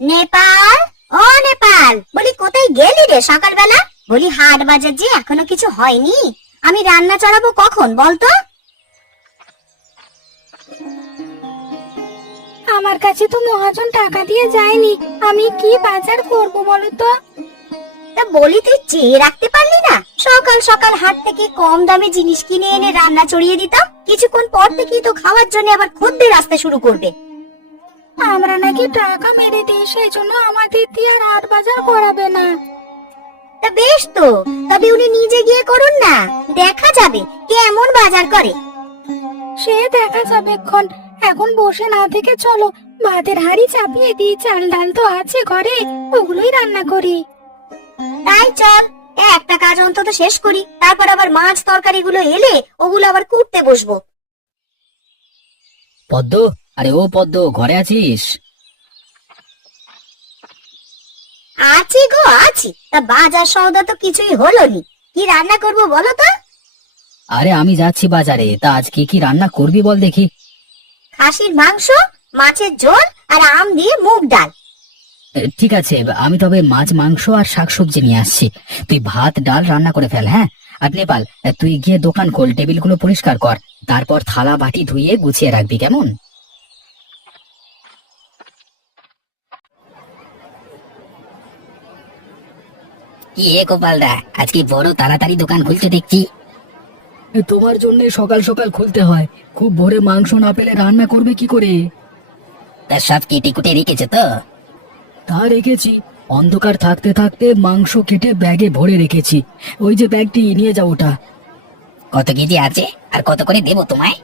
নেপাল, ও নেপাল, বলি কোথায় গেলি রে সকালবেলা? বলি হাট বাজার যে এখনো কিছু হয়নি, আমি রান্না চড়াবো কখন বলতো? আমার কাছে তো মহাজন টাকা দিয়ে যায়নি, আমি কি বাজার করব বলো তো? তা বলি তুই চেয়ে রাখতে পারলি না? সকাল সকাল হাট থেকে কম দামে জিনিস কিনে এনে রান্না চড়িয়ে দিতাম, কিছুক্ষণ পর থেকেই তো খাওয়ার জন্য আবার খদ্দের আসতে শুরু করবে। আমরা নাকি টাকা মেরে দিই, সেই জন্য আমাদের দিয়ে আর হাট বাজার করাবে না। তা বেশ তো, তবে উনি নিজে গিয়ে করুন না, দেখা যাবে কেমন বাজার করে। সে দেখা যাবে এখন, এখন বসে না থেকে চলো ভাতের হাঁড়ি চাপিয়ে দিই, চাল ডাল তো আছে ঘরে, ওগুলোই রান্না করি। তাই চল, একটা কাজ অন্তত শেষ করি, তারপর আবার মাছ তরকারি গুলো এলে ওগুলো আবার কুটতে বসবো। পদ্ম, আরে ও পদ্ম, ঘরে আছিস? আছি গো আছি, তা বাজার সওদা তো কিছুই হলো নি, কি রান্না করব বলো তো? আরে আমি যাচ্ছি বাজারে, তা আজকে কি রান্না করবি বল দেখি। খাসির মাংস, মাছের ঝোল আর আম দিয়ে মুগ ডাল। ঠিক আছে, আমি তবে মাছ মাংস আর শাকসবজি নিয়ে আসছি, তুই ভাত ডাল রান্না করে ফেল। হ্যাঁ, আর নেপাল, তুই গিয়ে দোকান খোল, টেবিলগুলো পরিষ্কার কর, তারপর থালা বাটি ধুয়ে গুছিয়ে রাখবি, কেমন? কি এ গোপালদা, আজকে বড় তাড়াতাড়ি দোকান খুলতে দেখছি। তোমার জন্য সকাল সকাল খুলতে হয়, খুব ভোরে মাংস না পেলে রান্না করবে কি করে? তা সব কেটে কুটে রেখেছে তো? তা রেখেছি, অন্ধকার থাকতে থাকতে মাংস কেটে ব্যাগে ভরে রেখেছি, ওই যে ব্যাগটি, নিয়ে যাও ওটা। কত কেজি আছে আর কত করে দেবো তোমায়?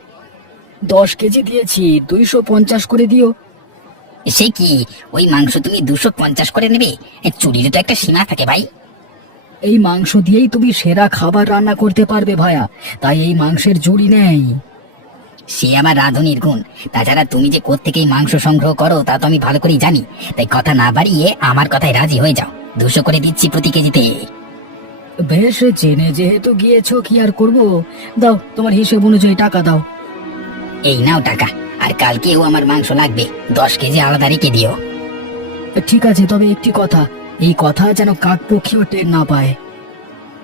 10 কেজি দিয়েছি, 250 করে দিও। সে কি, ওই মাংস তুমি 250 করে নেবে? চুরির তো একটা সীমা থাকে ভাই। এই মাংস দিয়েই তুমি সেরা খাবার রান্না করতে পারবে ভায়া, তাই এই মাংসের জুড়ি নেই। সে আমার রাঁধুনির গুণ, তাছাড়া তুমি যে কোত্থেকে এই মাংস সংগ্রহ করো তা তো আমি ভালো করেই জানি, তাই কথা না বাড়িয়ে আমার কথায় রাজি হয়ে যাও, 200 করে দিচ্ছি প্রতি কেজিতে। বেশ, জেনে যেহেতু গিয়েছো কি আর করবো, দাও তোমার হিসেব অনুযায়ী টাকা দাও। এই নাও টাকা, আর কালকেও আমার মাংস লাগবে, 10 কেজি আলাদা রেখে দিও। ঠিক আছে, তবে একটি কথা, এই কথা যেন কাকপক্ষীও টের না পায়।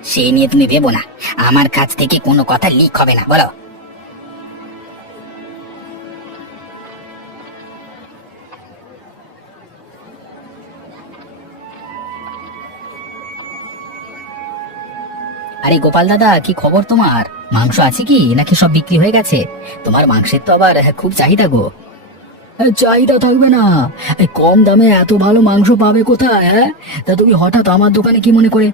সে নিয়ে তুমি ভেবো না, আমার কাছ থেকে কোনো কথা লিক হবে না, বলো। আরে গোপাল দাদা, কি খবর তোমার? মাংস আছে কি, নাকি সব বিক্রি হয়ে গেছে? তোমার মাংসের তো আবার খুব চাহিদা গো। চাহিদা থাকবে না, কম দামে এত ভালো মাংস পাবে কোথায়? হ্যাঁ, তা তুমি হঠাৎ আমার দোকানে কি মনে করে?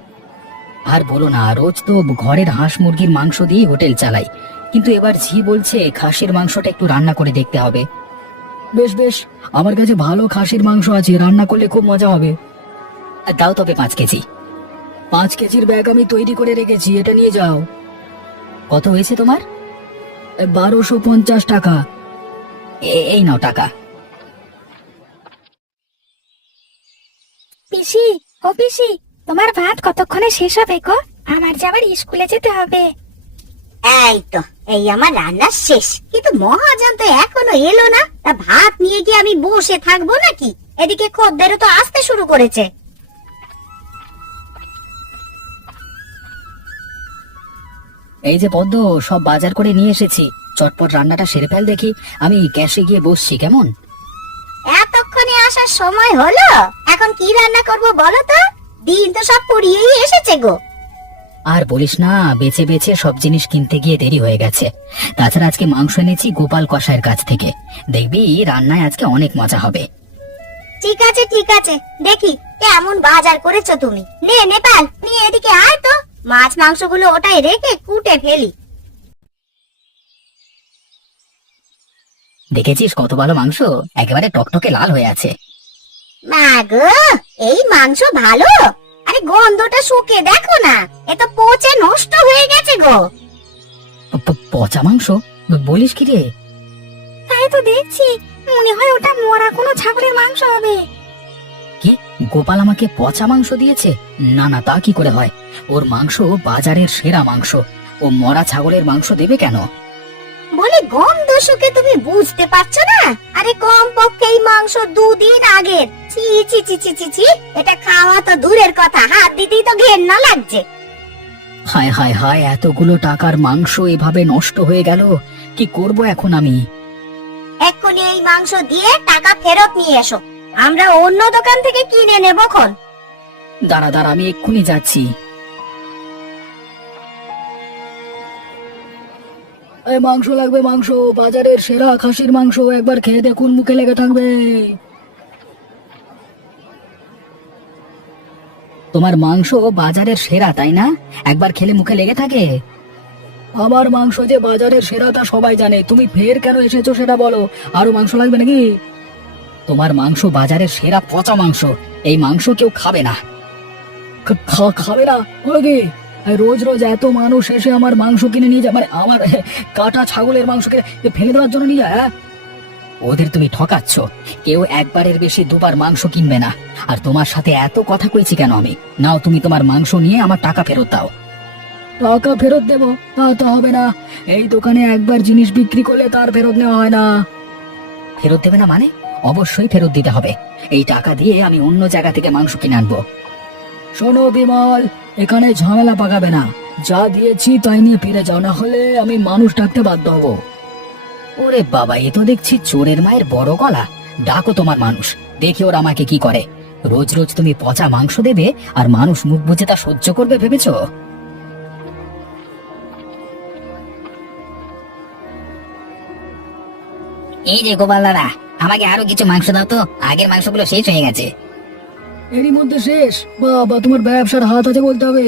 আর বলো না, রোজ তো ঘরের হাঁস মুরগির মাংস দিয়ে হোটেল চালাই, কিন্তু এবার ঝি বলছে খাসির মাংসটা একটু রান্না করে দেখতে হবে। বেশ বেশ, আমার কাছে ভালো খাসির মাংস আছে, রান্না করলে খুব মজা হবে। দাও তবে 5 কেজি। 5 কেজির ব্যাগ আমি তৈরি করে রেখেছি, এটা নিয়ে যাও। কত হয়েছে তোমার? 1250 টাকা। এই নাও টাকা। পিসি, ও পিসি, তোমার ভাত কতক্ষণে শেষ হবে গো? আমার যে আবার স্কুলে যেতে হবে। এই তো, এই আমার রান্না শেষ, কিন্তু মহাজন তো এখনো এলো না, তা ভাত নিয়ে কি আমি বসে থাকবো নাকি? এদিকে খদ্দেরও তো আসতে শুরু করেছে। এই যে পদ্ম, সব বাজার করে নিয়ে এসেছি, চটপট রান্নাটা সেরে ফেল দেখি, আমি ক্যাশে গিয়ে বসছি, কেমন? এতক্ষণে আসার সময় হলো, এখন কি রান্না করব বলো তো? দিন তো সব পুড়িয়েই এসেছে গো। আর বলিস না, বেছে বেছে সব জিনিস কিনতে গিয়ে দেরি হয়ে গেছে, তাছাড়া আজকে মাংস এনেছি গোপাল কসাইয়ের কাছ থেকে, দেখবি রান্নায় আজকে অনেক মজা হবে। ঠিক আছে ঠিক আছে, দেখি কেমন বাজার করেছো তুমি। নে নেপাল, নিয়ে এদিকে আয় তো, মাছ মাংসগুলো ওটাই রেখে কুটে ফেলি। দেখেছিস কত ভালো মাংস, একেবারে টকটকে লাল হয়ে আছে। মা গো, এই মাংস ভালো? আরে গন্ধটা শুকে দেখো না, এ তো পচে নষ্ট হয়ে গেছে গো। পচা মাংস বলিস কি রে? তাই তো দেখছি, মনে হয় ওটা মরা কোনো ছাগলের মাংস হবে। কি, গোপাল আমাকে পচা মাংস দিয়েছে? না না, তা কি করে হয়? ওর মাংস বাজারের সেরা মাংস, ও মরা ছাগলের মাংস দেবে কেন? বলি গন্ধ শুকে তুমি বুঝতে পারছো না? আরে কম পক্ষে এই মাংস 2 দিন আগের, ছি ছি ছি ছি ছি ছি, এটা খাওয়া তো দূরের কথা, হাত দিতেই তো ঘেন্না লাগছে। হায় হায় হায়, এতগুলো টাকার মাংস এভাবে নষ্ট হয়ে গেল, কি করব এখন আমি? এক্ষুনি এই মাংস দিয়ে টাকা ফেরত নিয়ে এসো, আমরা অন্য দোকান থেকে কিনে নেবো খন। দাঁড়া দাঁড়া, আমি এক্ষুনি যাচ্ছি। এই মাংস লাগবে, মাংস, বাজারের সেরা খাসির মাংস, একবার খেয়ে দেখুন, মুখে লেগে থাকবে। তোমার মাংস বাজারের সেরা, তাই না? একবার খেলে মুখে লেগে থাকে। আমার মাংস যে বাজারের সেরা তা সবাই জানে, তুমি ফের কেন এসেছো সেটা বলো। আরো মাংস লাগবে নাকি? তোমার মাংস বাজারের সেরা পচা মাংস, এই মাংস কেউ খাবে না। খাবে না হলো কি? রোজ রোজ এত মানুষ এসে আমার মাংস কিনে নিয়ে যায়, মানে আমার কাটা ছাগলের মাংস কিনে ফেলে দেওয়ার জন্য নিয়ে যায়, হ্যাঁ? ওদের তুমি ঠকাচ্ছ, কেউ একবারের বেশি দুবার মাংস কিনবে না। আর তোমার সাথে এত কথা কইছি কেন আমি? নাও, তুমি তোমার মাংস নিয়ে আমার টাকা ফেরত দাও। টাকা ফেরত দেবো? তা হবে না, এই দোকানে একবার জিনিস বিক্রি করলে তার ফেরত নেওয়া হয় না। ফেরত দেবে না মানে? অবশ্যই ফেরত দিতে হবে। এই টাকা দিয়ে আমি অন্য জায়গা থেকে মাংস কিনে আনবো। শোনো বিমল, এখানে ঝামেলা পাকাবে না, যা দিয়েছি তাই নিয়ে ফিরে যাও, না হলে আমি মানুষ ডাকতে বাধ্য হবো। ওরে বাবা, এ তো দেখছি চোরের মায়ের বড় গলা। ডাকো তোমার মানুষ, দেখি ওরা আমাকে কি করে। রোজ রোজ তুমি পচা মাংস দেবে আর মানুষ মুখ বুজে তা সহ্য করবে ভেবেছো? এই যে গোপাল দাদা, আমাকে আরো কিছু মাংস দাও তো, আগের মাংসগুলো শেষ হয়ে গেছে। এরই মধ্যে শেষ? বাবা, তোমার ব্যবসার হাত আছে বলতে হবে।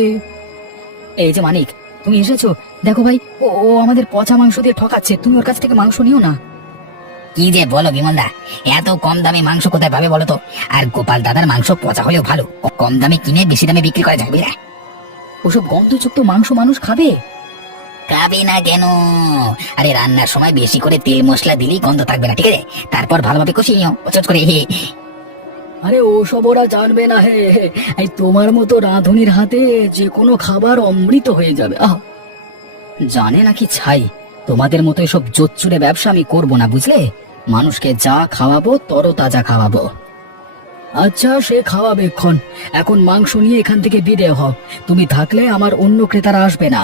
এই যে মানিক, তুমি এসেছো, দেখো ভাই, ও আমাদের পচা মাংস দিয়ে ঠকাচ্ছে, তুমি ওর কাছ থেকে মাংস নিও না। কি যে বলো বিমলদা, এত কম দামে মাংস কোথায় পাবে বলো তো? আর গোপাল দাদার মাংস পচা হলেও ভালো, কম দামে কিনে বেশি দামে বিক্রি করা যাবে না। ওসব গন্ধযুক্ত মাংস মানুষ খাবে? খাবে না কেন? আরে রান্নার সময় বেশি করে তেল মশলা দিলেই গন্ধ থাকবে না, ঠিক আছে? তারপর ভালোভাবে কষিয়ে নিও চচ করে। আরে ওসব ওরা জানবে না, হে এই তোমার মতো রাঁধুনির হাতে যে কোনো খাবার অমৃত হয়ে যাবে। জানে নাকি ছাই, তোমাদের মতো এসব জোচ্চুরে ব্যবসা আমি করব না, বুঝলে? মানুষকে যা খাওয়াবো তরতাজা খাওয়াবো। আচ্ছা, সে খাওয়াবে এক্ষণ, এখন মাংস নিয়ে এখান থেকে বিদেয় হও। তুমি থাকলে আমার অন্য ক্রেতারা আসবে না।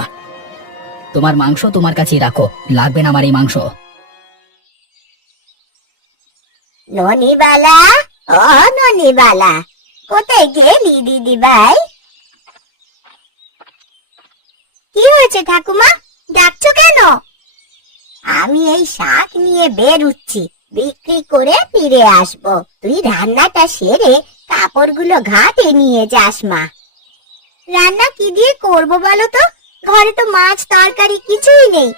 তোমার মাংস তোমার কাছেই রাখো, লাগবে না আমার এই মাংস। ননিবালা, ও ননিবালা, কোথায় গেলি দিদি ভাই? কি হয়েছে ঠাকুমা, ডাকছো কেন? আমি এই শাক নিয়ে বেরুচ্ছি, বিক্রি করে ফিরে আসবো। তুই রান্নাটা সেরে কাপড়গুলো ঘাটে নিয়ে যাস মা। রান্না কি দিয়ে করবো বলো তো? ঘরে তো মাছ তরকারি কিছুই নেই।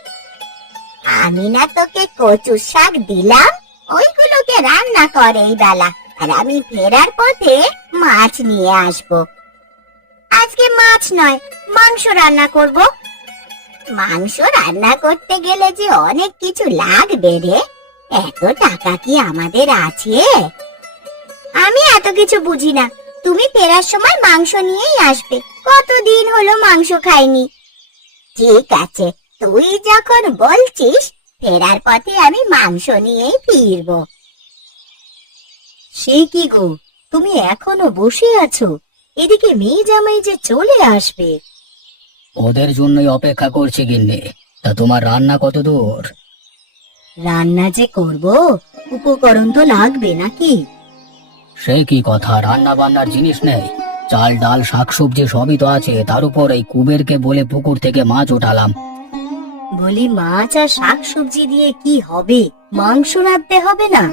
আমি না তোকে কচুর শাক দিলাম, ওইগুলোকে রান্না করে এই বেলা, আর আমি ফেরার পথে মাছ নিয়ে আসবো। আজকে মাছ নয়, মাংস রান্না করব। মাংস রান্না করতে গেলে যে অনেক কিছু লাগবে রে, এত টাকা কি আমাদের আছে? আমি এত কিছু বুঝি না, তুমি ফেরার সময় মাংস নিয়েই আসবে। কতদিন হলো মাংস খাইনি। ঠিক আছে, তুই যখন বলছিস, ফেরার পথে আমি মাংস নিয়েই ফিরবো। সে কি গো, তুমি এখনো বসে আছো? এদিকে মেয়ে জামাই যে চলে আসবে। ওদের জন্যই অপেক্ষা করছি গিন্নি। তা তোমার রান্না কত দূর? রান্না যে করব, উপকরণ তো লাগবে নাকি? সে কি কথা, রান্না বান্নার জিনিস নেই? চাল ডাল শাকসবজি সবই তো আছে, তার উপর এই কুবেরকে বলে পুকুর থেকে মাছ ওঠালাম। বলি, মাছ আর শাকসবজি দিয়ে কি হবে? মাংস রাঁধতে হবে না?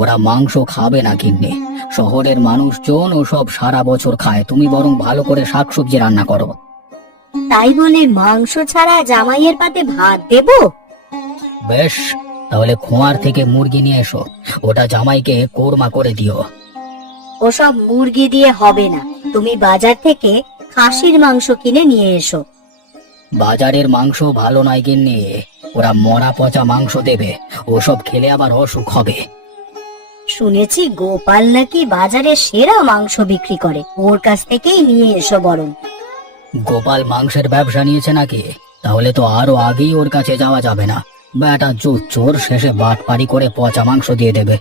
ওরা মাংস খাবে না গিন্নি, শহরের মানুষজন ওসব সারা বছর খায়, তুমি বরং ভালো করে শাকসবজি রান্না করো। তাই বলে মাংস ছাড়া জামাইয়ের পাতে ভাত দেব? বেশ, তাহলে খোঁয়ার থেকে মুরগি নিয়ে এসো, ওটা জামাইকে কোরমা করে দিও। ওসব মুরগি দিয়ে হবে না, তুমি বাজার থেকে খাসির মাংস কিনে নিয়ে এসো। বাজারের মাংস ভালো নয় গিন্নি, ওরা মরা পচা মাংস দেবে, ওসব খেলে আবার অসুখ হবে। শুনেছি গোপাল নাকি বাজারে সেরা মাংস বিক্রি করে, ওর কাছ থেকেই নিয়ে এসো বরং। গোপাল মাংসের ব্যবসা নিয়েছে নাকি? তাহলে তো আরো আগেই ওর কাছে যাওয়া যাবে না। বেটা চোর শেষে বাটপারি করে পচা মাংস দিয়ে দেবে।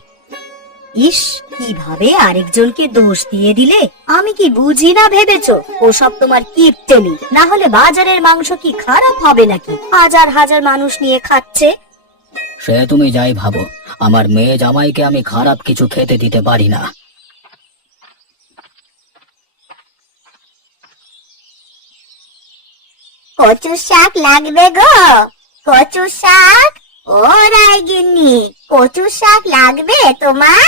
ইস, কিভাবে আরেকজনকে দোষ দিয়ে দিলে? আমি কি বুঝি না ভেবেছো? ওসব তোমার কিপটেমি। না হলে বাজারের মাংস কি খারাপ হবে নাকি? হাজার হাজার মানুষ নিয়ে খাচ্ছে। সে তুমি যাই ভাবো, আমার মেয়ে জামাইকে আমি খারাপ কিছু খেতে দিতে পারি না। কচু শাক লাগবে গো, কচু শাক। ও রায়গিন্নি, কচু শাক লাগবে তোমার?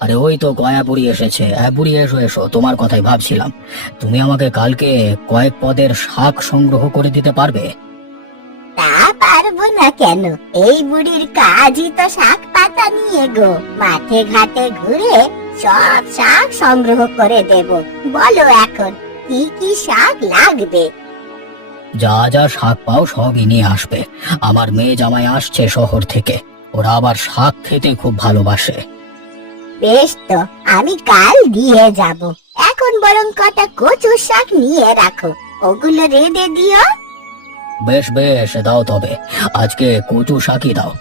আরে ওই তো গয়া বুড়ি এসেছে। বুড়ি এসো এসো, তোমার কথাই ভাবছিলাম। তুমি আমাকে কালকে কয়েক পদের শাক সংগ্রহ করে দিতে পারবে? তা পারবো না কেন? এই বুড়ির কাজই তো শাক পাতা নিয়ে গো। মাঠে ঘাটে ঘুরে সব শাক সংগ্রহ করে দেব। বলো এখন কি কি শাক লাগবে? যা যা শাক পাও সবই নিয়ে আসবে। আমার মেয়ে জামাই আসছে শহর থেকে, ওরা আবার শাক খেতে খুব ভালোবাসে। বেশ, তো আমি কাল দিয়ে যাব। এখন বরং কটা কচু শাক নিয়ে রাখো, ওগুলো রেঁধে দিও। বেশ বেশ, দাও তবে আজকে কচু শাকই দাও।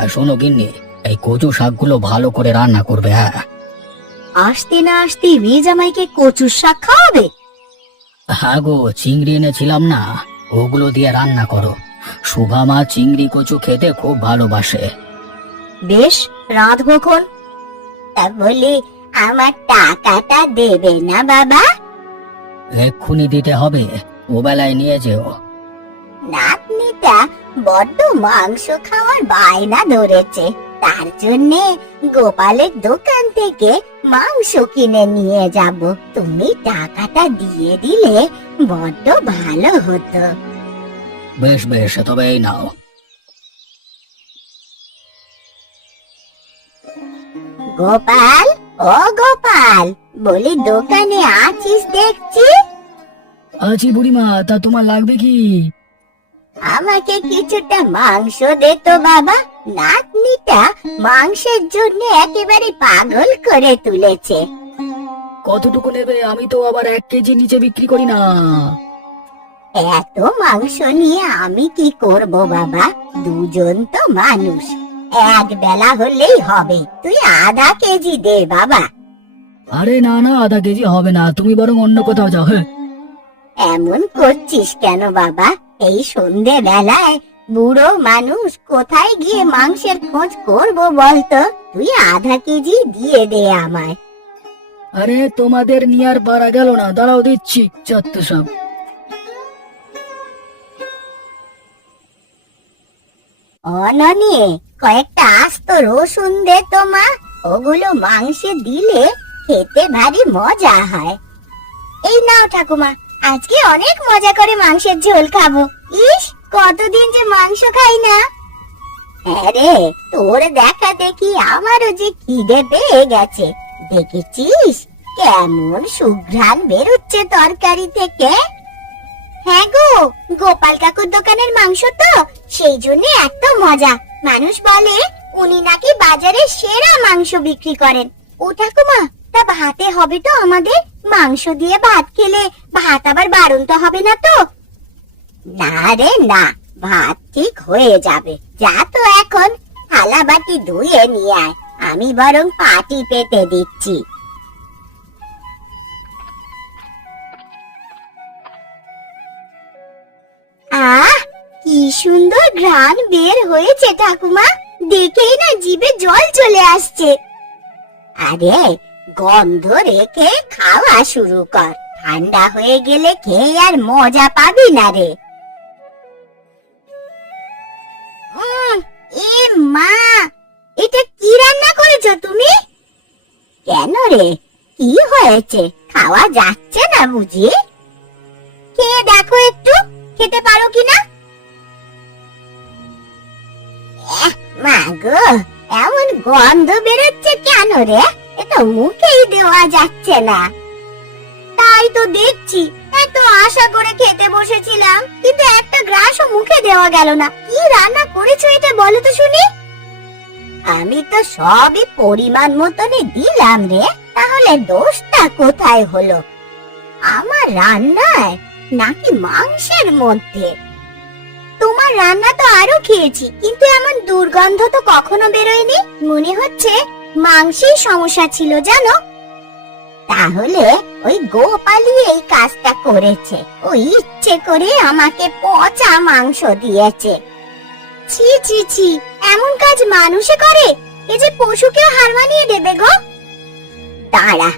আর শোনো গিন্নি, এই কচু শাকগুলো ভালো করে রান্না করবে। হ্যাঁ, আসতে না আসতে মেয়ে জামাইকে কচু শাক খাওয়াবে? হ্যাঁ গো, চিংড়ি এনেছিলাম না, ওগুলো দিয়ে রান্না করো। শুভা মা চিংড়ি কচু খেতে খুব ভালোবাসে। বেশ, রাঁধবো খন। তা বলি, আমার টাকাটা দেবে না বাবা? এক্ষুনি দিতে হবে, ও বেলায় নিয়ে যেও। নাতনিটা বড্ড মাংস খাওয়ার বায়না ধরেছে, তার জন্যে গোপালের দোকান থেকে মাংস কিনে নিয়ে যাব। তুমি টাকাটা দিয়ে দিলে বড্ড ভালো হতো। বেশ বেশ, তবে এই নাও। গোপাল, ও গোপাল, বলি দোকানে আছিস দেখছি। আছি বুড়িমা, তা তোমার লাগবে কি? আমাকে কিছুটা মাংস দে তো বাবা। নাতনিটা মাংসের জন্য একেবারে পাগল করে তুলেছে। কতটুকু নেবে? আমি তো আবার 1 কেজি নিচে বিক্রি করি না। এত মাংস নিয়ে আমি কি করব বাবা? দুজন তো মানুষ, এক বেলা হলেই হবে। তুই আধা কেজি দে বাবা। আরে না না, আধা কেজি হবে না, তুমি বরং অন্য কোথাও যাও। হ্যাঁ, এমন করছিস কেন বাবা? এই সন্ধে বেলায় বুড়ো মানুষ কোথায় গিয়ে মাংসের খোঁজ করব বলতো? তুই আধা কেজি দিয়ে দে আমায়। আরে তোমাদের নিয়ে আর পারা গেল না, দাঁড়াও দিচ্ছি। চত্ব সব। অননি, কয়েকটা আস্ত রসুন দে তো মা। ওগুলো মাংসে দিলে খেতে ভারী মজা হয়। এই নাও ঠাকুমা, আজকে অনেক মজা করে মাংসের ঝোল খাবো। ইস, কতদিন যে মাংস খাই না। হ্যাঁ রে, তোর দেখা দেখি আমারও যে খিদে পেয়ে গেছে। দেখেছিস কেমন সুঘ্রাণ বেরোচ্ছে তরকারি থেকে? হ্যাঁ গো, গোপাল কাকুর দোকানের মাংস তো, সেই জন্য এত মজা। মানুষ বলে উনি নাকি বাজারে সেরা মাংস বিক্রি করেন। ও ঠাকুমা, তা ভাতে হবে তো আমাদের? মাংস দিয়ে ভাত খেলে ভাত আবার বারণ তো হবে না তো? না রে না, ভাত ঠিক হয়ে যাবে। যা তো এখন থালা বাটি ধুয়ে নিয়ে আয়, আমি বরং পাটি পেতে দিচ্ছি। আহ, কি সুন্দর ঘ্রাণ বের হয়েছে ঠাকুমা, দেখেই না জিভে জল চলে আসছে। আরে, গন্ধ রেখে খাওয়া শুরু কর, ঠান্ডা হয়ে গেলে খেয়ে আর মজা পাবি না রে। এ মা, এটা কি রান্না করেছো তুমি? কেন রে, কি হয়েছে? খাওয়া যাচ্ছে না বুঝি? খেয়ে দেখো একটু, খেতে পারো কিনা। মা গো, এমন গন্ধ বেরোচ্ছে কেন রে? এটা মুখেই দেওয়া যাচ্ছে না। তাই তো দেখছি, এত আশা করে খেতে বসেছিলাম, কিন্তু একটা গ্রাসও মুখে দেওয়া গেল না। কি রান্না করেছো এটা বলো তো শুনি। আমি তো সবই পরিমাণ মতনই দিলাম রে, তাহলে দোষটা কোথায় হলো? আমার রান্নায় নাকি মাংসের মধ্যে? তোমার তোমার রান্না তো আরো খেয়েছি, কিন্তু এমন দুর্গন্ধ তো কখনো বেরোয়নি। মনে হচ্ছে মাংসের সমস্যা ছিল জানো। তাহলে ওই গোপালই এই কাজটা করেছে। ও ইচ্ছে করে আমাকে পচা মাংস দিয়েছে। ছি ছি ছি, এমন কাজ মানুষে করে? এ যে পশুকেও হার মানিয়ে দেবে গো। দাঁড়া,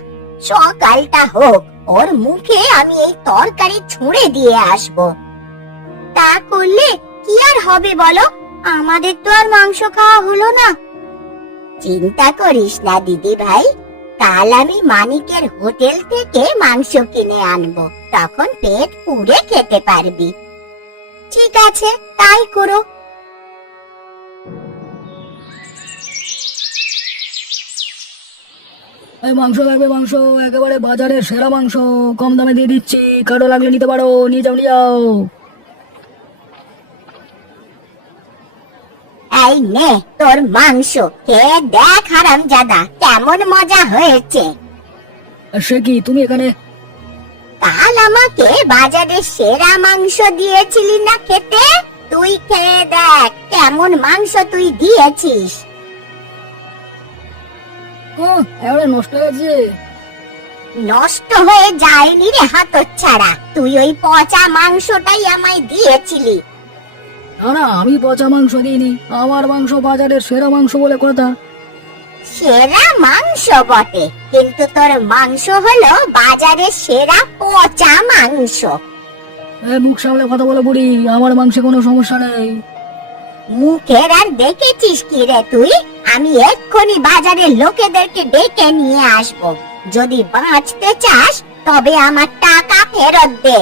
সকালটা হোক, ওর মুখে আমি এই তরকারি ছুঁড়ে দিয়ে আসব। তা করলে কি আর হবে বলো? আমাদের তো আর মাংস খাওয়া হলো না। চিন্তা করিস না দিদি ভাই, কাল আমি মানিকের হোটেল থেকে মাংস কিনে আনবো, তখন পেট পুড়ে খেতে পারবি। ঠিক আছে, তাই করো। এই মাংস লাগবে, মাংস একেবারে বাজারের সেরা মাংস, কম দামে দিয়ে দিচ্ছি। কারো লাগলে নিতে পারো, নিয়ে যাও নিয়ে যাও। এই নে তোর মাংস, খেয়ে দেখ হারামজাদা কেমন মজা হয়েছে। সে কি, তুমি এখানে? কাল আমাকে বাজারে সেরা মাংস দিয়েছিলি না খেতে? তুই খেয়ে দেখ কেমন মাংস তুই দিয়েছিস। ও, এবারে নষ্ট হয়ে গেছে। নষ্ট হয়ে যায়নি রে হতচ্ছাড়া, তুই ওই পচা মাংসটাই আমায় দিয়েছিলি। না না, আমি পচা মাংস দিইনি, আমার মাংস বাজারের সেরা মাংস বলে কথা। সেরা মাংস বটে, কিন্তু তোর মাংস হলো বাজারের সেরা পচা মাংস। মুখ সামলে কথা বলে বুড়ি, আমার মাংসে কোনো সমস্যা নেই। মুখের আর দেখেছিস কি রে তুই? আমি এক্ষুনি বাজারের লোকেদেরকে ডেকে নিয়ে আসবো। যদি বাঁচতে চাস তবে আমার টাকা ফেরত দে।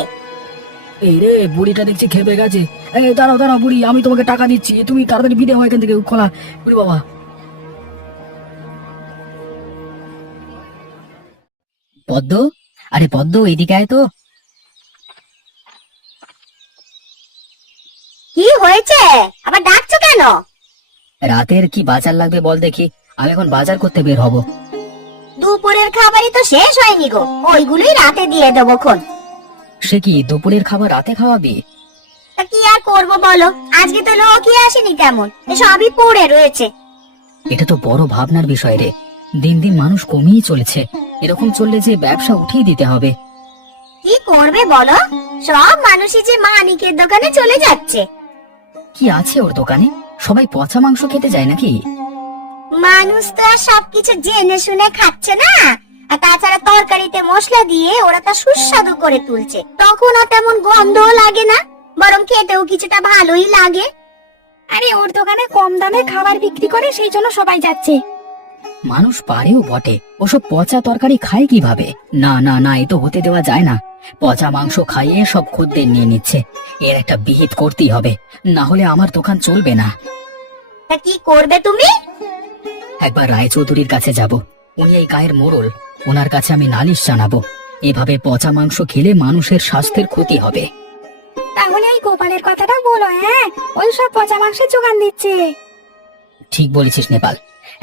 এই রে, বুড়িটা দেখছি খেপে গেছে। এই দাঁড়াও দাঁড়াও বুড়ি, আমি তোমাকে টাকা দিচ্ছি, তুমি তাড়াতাড়ি বিদে হয় এখান থেকে। খোলা বুড়ি বাবা। পদ্ম, আরে পদ্ম, এদিকে আয় তো। কি হয়েছে, আবার ডাকছো কেন? রাতের কি বাজার লাগবে বল দেখি, আমি এখন বাজার করতে বের হব। দুপুরের খাবারই তো শেষ হয়নি গো, ওইগুলোই রাতে দিয়ে দেবো খন। সে কি, দুপুরের খাবার রাতে খাওয়াবি? তা কি আর করবো বলো, আজকে তো লোকই আসেনি তেমন, সবই পড়ে রয়েছে। এটা তো বড় ভাবনার বিষয় রে। দিন দিন মানুষ কমিয়ে চলেছে, এরকম চললে যে ব্যবসা উঠিয়ে দিতে হবে। কি করবে বলো, সব মানুষই যে মানিকের দোকানে চলে যাচ্ছে। কি আছে ওর দোকানে? সবাই পচা মাংস খেতে যায় নাকি? মানুষ তো আর সবকিছু জেনে শুনে খাচ্ছে না। আর তাছাড়া তরকারিতে মশলা দিয়ে ওরা তা সুস্বাদু করে তুলছে, তখন আর তেমন গন্ধও লাগে না, বরং খেতেও কিছুটা ভালোই লাগে। আরে ওর দোকানে কম দামে খাবার বিক্রি করে, সেই জন্য সবাই যাচ্ছে। মানুষ পারেও বটে, ওসব পচা তরকারি খায় কিভাবে? না না না, এ তো হতে দেওয়া যায় না। পচা মাংস খাইয়ে সব খদ্দের নিয়ে নিচ্ছে, এর একটা বিহিত করতেই হবে, না হলে আমার দোকান চলবে না। তা কি করবে তুমি? একবার রায়চৌধুরীর কাছে যাব, উনি এই গায়ের মোড়ল, ওনার কাছে আমি নালিশ জানাবো। এভাবে পচা মাংস খেলে মানুষের স্বাস্থ্যের ক্ষতি হবে। তাহলে ওই গোপালের কথাটা বলো, হ্যাঁ, ওই সব পচা মাংসের যোগান দিচ্ছে। ঠিক বলেছিস নেপাল,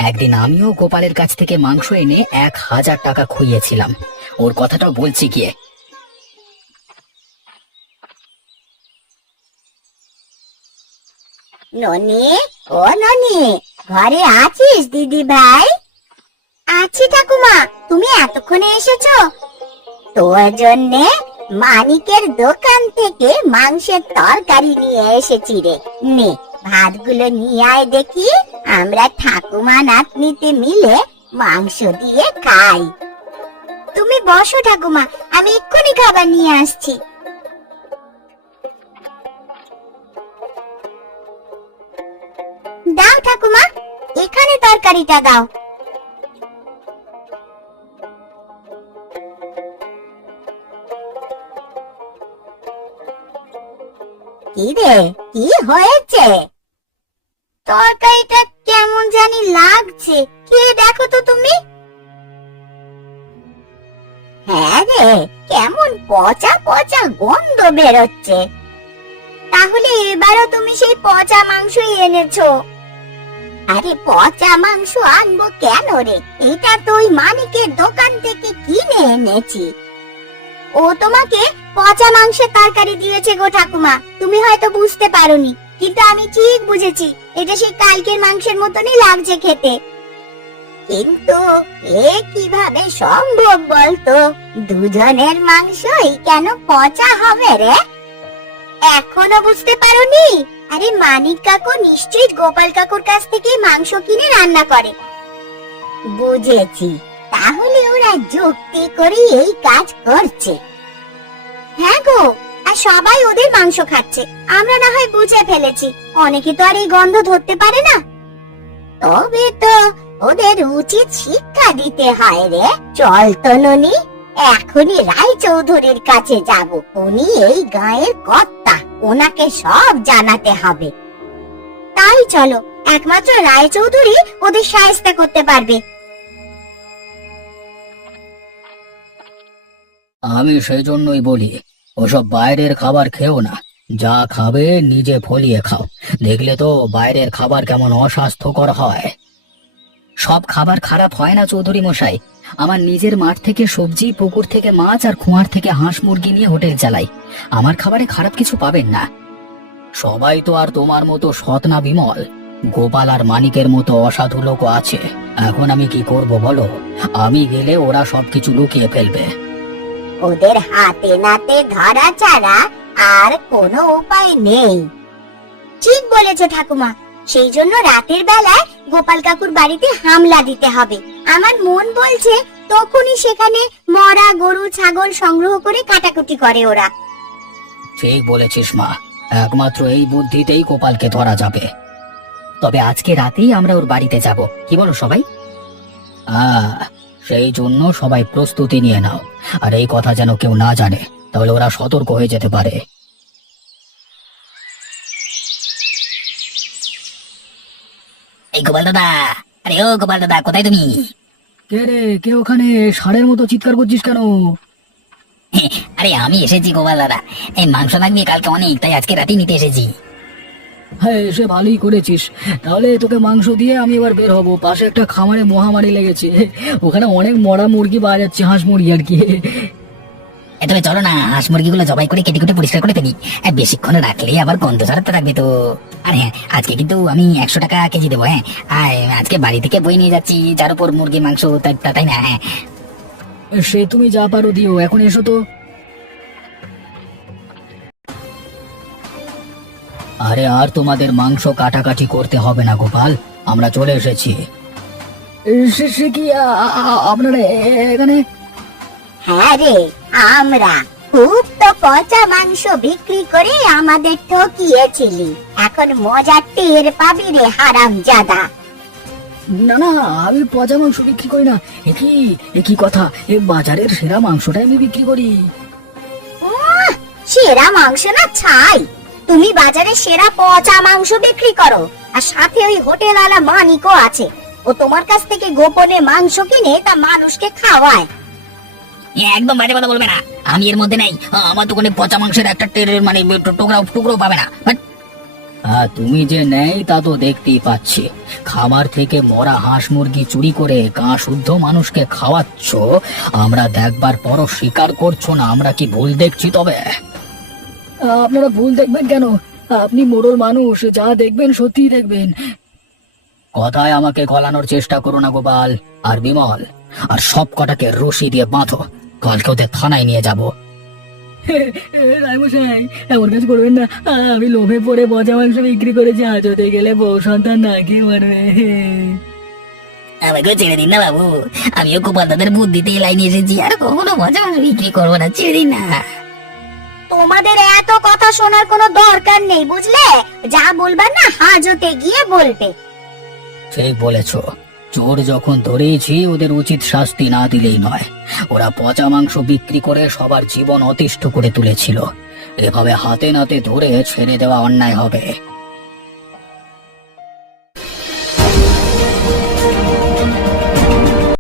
একদিন আমিও গোপালের কাছ থেকে মাংস এনে 1000 টাকা খুইয়েছিলাম, ওর কথাটাও বলছি গিয়ে। ননি, ও ননি, ঘরে আছিস দিদি ভাই? আছি ঠাকুমা, তুমি এতক্ষণে এসেছো? তোর জন্যে মানিকের দোকান থেকে মাংসের তরকারি নিয়ে এসেছি রে। নে ভাতগুলো নিয়ে আয় দেখি, আমরা ঠাকুমা নাতনিতে মিলে মাংস দিয়ে খাই। তুমি বসো ঠাকুমা, আমি এক্ষুনি খাবার নিয়ে আসছি। দাও ঠাকুমা, এখানে তরকারিটা দাও। কি রে, কি হয়েছে? তরকারিটা কেমন জানি লাগছে, খেয়ে দেখো তো তুমি। হ্যাঁ রে, কেমন পচা পচা গন্ধ বেরোচ্ছে। তাহলে এবারও তুমি সেই পচা মাংসই এনেছো? আরে পচা মাংস আনবো কেন রে, এটা তো ওই মানিকের দোকান থেকে কিনে এনেছি। ও তোমাকে পচা মাংসের তরকারি দিয়েছে গো ঠাকুমা, তুমি হয়তো বুঝতে পারোনি। কিন্তু আমি ঠিক বুঝেছি এটা সেই কালকের মাংসের মতনই লাগছে খেতে। কিন্তু এ কিভাবে সম্ভব বলতো? দুজনের মাংসই কেন পচা হবে রে? এখনো বুঝতে পারোনি? আরে মানিক কাকু নিশ্চয়ই গোপাল কাকুর কাছ থেকে মাংস কিনে রান্না করে। বুঝেছি, তাহলে ওরা যুক্তি করে এই কাজ করছে। হ্যাঁ গো, আর সবাই ওদের মাংস খাচ্ছে, আমরা না হয় বুঝে ফেলেছি, অনেকে তো আর এই গন্ধ ধরতে পারে না। তবে তো ওদের উচিত শিক্ষা দিতে হয় রে। চল তো ননি, এখনই রায়চৌধুরীর কাছে যাব। উনি এই গাঁয়ের কর্তা, ওনাকে সব জানাতে হবে। তাই চলো, একমাত্র রায়চৌধুরী ওদের শায়েস্তা করতে পারবে। আমি সেই জন্যই বলি, ওসব বাইরের খাবার খেও না। যা খাবে নিজে ফলিয়ে খাও। দেখলে তো বাইরের খাবার কেমন অস্বাস্থ্যকর হয়। সব খাবার খারাপ হয় না চৌধুরী মশাই। আমার নিজের মাঠ থেকে সবজি, পুকুর থেকে মাছ আর কুয়ার থেকে হাঁস মুরগি নিয়ে হোটেল চালাই। আমার খাবারে খারাপ কিছু পাবেন না। সবাই তো আর তোমার মতো সৎ না বিমল। গোপাল আর মানিকের মতো অসাধু লোক আছে। এখন আমি কি করব বলো? আমি গেলে ওরা সবকিছু লুকিয়ে ফেলবে। ওদের হাতে নাতে ধরা ছাড়া আর কোনো উপায় নেই। ঠিক বলেছো ঠাকুমা, সেই জন্য রাতের বেলায় গোপাল কাকুর বাড়িতে হামলা দিতে হবে। আমার মন বলছে তখনই সেখানে মরা গরু ছাগল সংগ্রহ করে কাটাকুটি করে ওরা। ঠিক বলেছিস মা, একমাত্র এই বুদ্ধিতেই গোপালকে ধরা যাবে। তবে আজকে রাতেই আমরা ওর বাড়িতে যাব, কি বলো সবাই? সেই জন্য সবাই প্রস্তুতি নিয়ে নাও। আর এই কথা যেন কেউ না জানে, তাহলে ওরা সতর্ক হয়ে যেতে পারে। এই গোপাল দাদা, আরে ও গোপাল দাদা, কোথায় তুমি? কে রে, কে ওখানে ষাঁড়ের মতো চিৎকার করছিস কেন? আরে আমি এসেছি গোপাল দাদা, এই মাংস লাগবে কালকে অনেক, তাই আজকে রাতেই নিতে এসেছি। হ্যাঁ, এসে ভালোই করেছিস। তাহলে তোকে মাংস দিয়ে আমি এবার বের হবো। পাশে একটা খামারে মহামারী লেগেছে, ওখানে অনেক মরা মুরগি পাওয়া যাচ্ছে, হাঁস মুরগি আর কি। তবে চলো না, হাঁস মুরগিগুলো জবাই করে কেটে কেটে পরিষ্কার করে ফেলি। বেশিক্ষণ রাখলে আবার গন্ধ ছড়াতে থাকবে তো। আর হ্যাঁ, আজকে কিন্তু আমি 100 টাকা কেজি দেবো। হ্যাঁ, আর আজকে বাড়ি থেকে বই নিয়ে যাচ্ছি, যার উপর মুরগির মাংস, তাই না? হ্যাঁ, সে তুমি যা পারো দিও, এখন এসো তো। আরে আর তোমাদের মাংস কাটাকাটি করতে হবে না গোপাল, আমরা চলে এসেছি। সে কি আপনারা এখানে? হ্যাঁ রে, আমরা খুব তো পচা মাংস বিক্রি করে আমাদের ঠকিয়েছিলি, এখন মজা টের পাবি রে হারামজাদা। না না, আমি পচা মাংস বিক্রি করি না। একই কথা, বাজারের সেরা মাংসটাই আমি বিক্রি করি। সেরা মাংস না ছাই, তুমি বাজারে সেরা পচা মাংস বিক্রি করো, আর সাথে ওই হোটেল আলা মানিকও আছে, ও তোমার কাছ থেকে গোপনে মাংস কিনে তা মানুষকে খাওয়ায়। একদম বাজে কথা বলবে না, আমি এর মধ্যে নেই। আমার দোকানে পচা মাংসের একটা মানে টুকরো পাবে না। তুমি যে নেই তা তো দেখতেই পাচ্ছি। খামার থেকে মরা হাঁস মুরগি চুরি করে গা শুদ্ধ মানুষকে খাওয়াচ্ছ, আমরা দেখবার পরও স্বীকার করছো না। আমরা কি ভুল দেখছি? তবে আপনারা ভুল দেখবেন কেন? আপনি মোড়ল মানুষ, যা দেখবেন সত্যি দেখবেন। কথায় আমাকে গলানোর চেষ্টা করো না গোপাল আর বিমল, আর সব কটাকে রশি দিয়ে বাঁধো, কালকে ওদের থানায় নিয়ে যাবো। রায়মশাই, এমন কাজ করবেন না। আমি লোভে পড়ে পচা মাংস বিক্রি করেছি, আজ হতে গেলে বউ সন্তান না খেয়ে মারবে। আমাকে ছেড়ে দিন না বাবু, আমিও গোপাল দাদার বুদ্ধিতে এই লাইনে এসেছি, আর কখনো পচা মাংস বিক্রি করবো না, ছেড়ে দিন না। তোমাদের এত কথা শোনার কোনো দরকার নেই, বুঝলে? যা বলবার না হাজতে গিয়ে বলবে। ঠিক বলেছ, চোর যখন ধরেছি ওদের উচিত শাস্তি না দিলেই নয়। ওরা পচা মাংস বিক্রি করে সবার জীবন অতিষ্ঠ করে তুলেছিল, এভাবে হাতে নাতে ধরে ছেড়ে দেওয়া অন্যায় হবে।